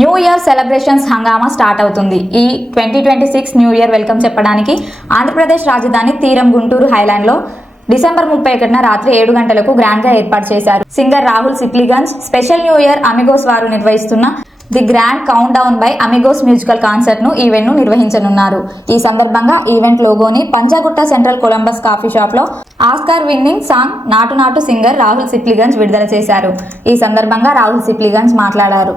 New year celebrations హంగామా start అవుతుంది. ఈ 2026 న్యూ ఇయర్ వెల్కమ్ చెప్పడానికి ఆంధ్రప్రదేశ్ రాజధాని తీరం గుంటూరు హైలాండ్లో డిసెంబర్ 31న రాత్రి 7 గంటలకు గ్రాండ్గా ఏర్పాటు చేశారు. Singer Rahul Sipligunj special new year Amigos వారు నిర్వహిస్తున్న the grand countdown by Amigos musical concert ను ఈవెంట్ ను నిర్వహించనున్నారు. ఈ సందర్భంగా ఈవెంట్ లోగోని Panjagutta central Columbus coffee shop లో Oscar winning song Naatu Naatu singer Rahul Sipligunj విడుదల చేశారు. ఈ సందర్భంగా రాహుల్ సిప్లిగంజ్ మాట్లాడారు.